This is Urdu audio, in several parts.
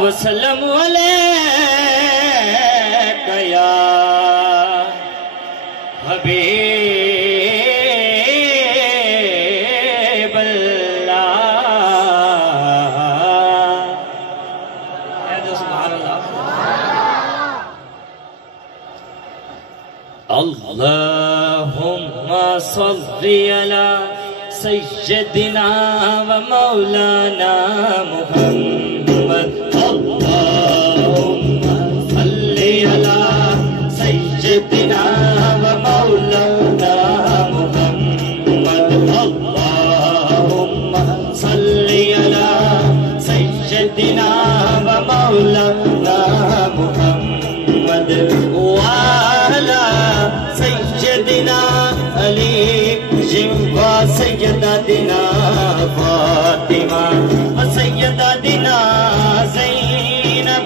وسلم علیک یا حبیب اللہ سبحان اللہ اللہم صلی علی سیدنا و مولانا محمد اللہم صلی علی سیدنا و مولانا محمد اللہم صلی علی سیدنا و مولانا محمد وعلا سیدنا علی جنوا سیدنا فاطمہ وسیدنا زینب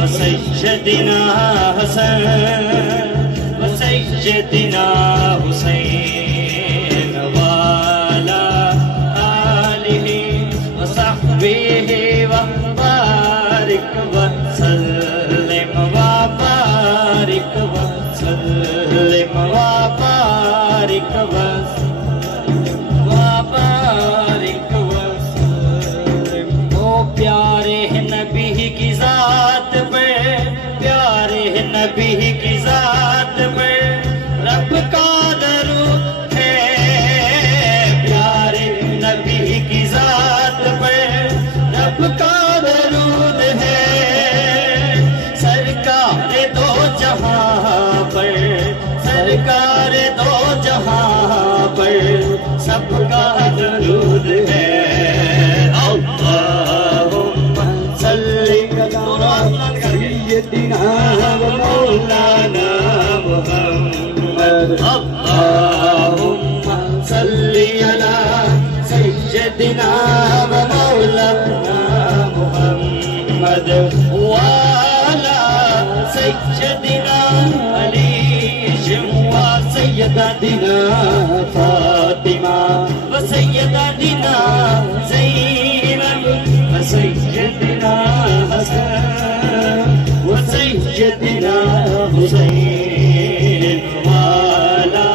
وسیدنا حسن وسیدنا حسین وعلا آلہ وصحبہ وبارک وسلم وبارک وسلم وبارک وبارک وسلم او پیارے نبی کی ذات پر پیارے نبی کی ذات پر رب کا درود ہے پیارے نبی کی ذات پر رب کا درود ہے سرکار دو جہاں پر سرکار دو جہاں پر سب کا درود ہے اللہم صلی علی سیدنا و مولانا محمد اللہم صلی علی سیدنا و مولانا محمد وعلا سیدنا علی سیدنا فاطمہ وسیدنا زینب وسیدنا حسن وسیدنا حسین وعلا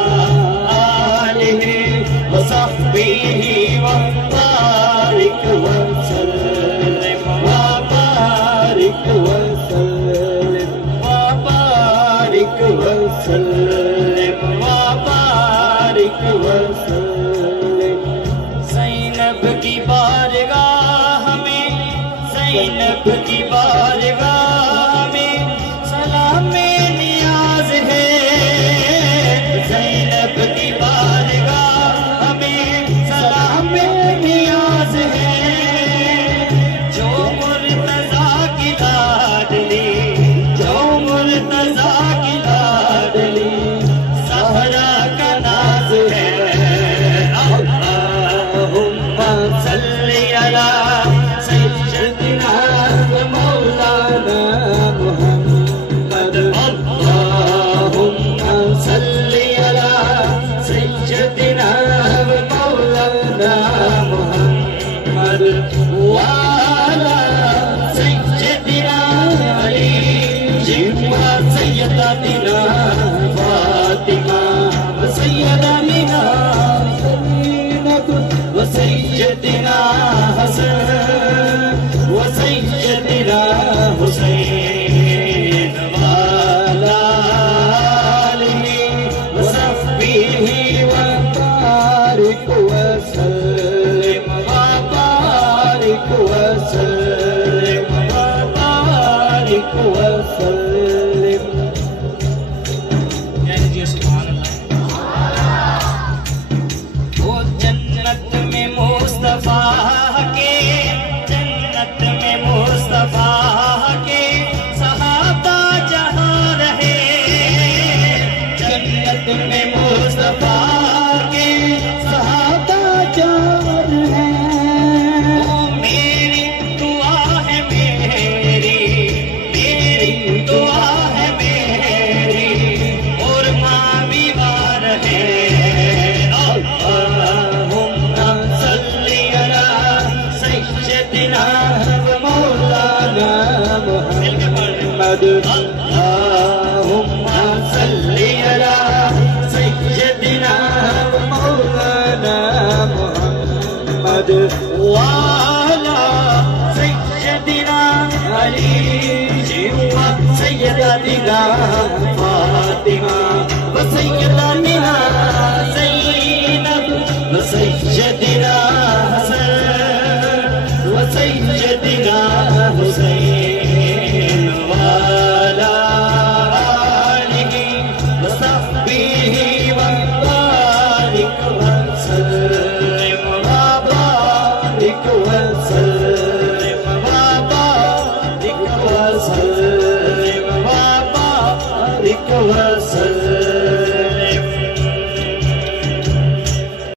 آلہ وصحبہ وبارک وسلم وبارک وسلم وبارک وسلم زینب کی بارگاہ میں زینب کی بارگاہ میں سلام نیاز ہے زینب کی بارگاہ میں سلام نیاز ہے جو مرتضیٰ کی لاڈلی جو مرتضیٰ کی لاڈلی سہرا کا ناز ہے اللہم صلی علی سیدنا و مولانا محمد اللہم صلی علی سیدنا و مولانا محمد وعلا سیدنا علی جنوا سیدنا فاطمہ وسیدنا زینب وسیدنا حسن وسیدنا حسین وعلا آلہ وصحبہ وبارک وسلم وبارک وسلم وبارک وسلم جنت میں مصطفیٰ کے جنت میں مصطفیٰ کے صحابہ جہاں رہے جنت میں مصطفیٰ کے صحابہ جہاں رہے وہ میری دعا ہے میری دعا ہے میری اور ماں بیوار ہے اللہم صلی علی سیدنا و مولانا محمد اللهم صل على سيدنا مولانا محمد وعلى سيدنا علي وسيدتنا فاطمة وسيدتنا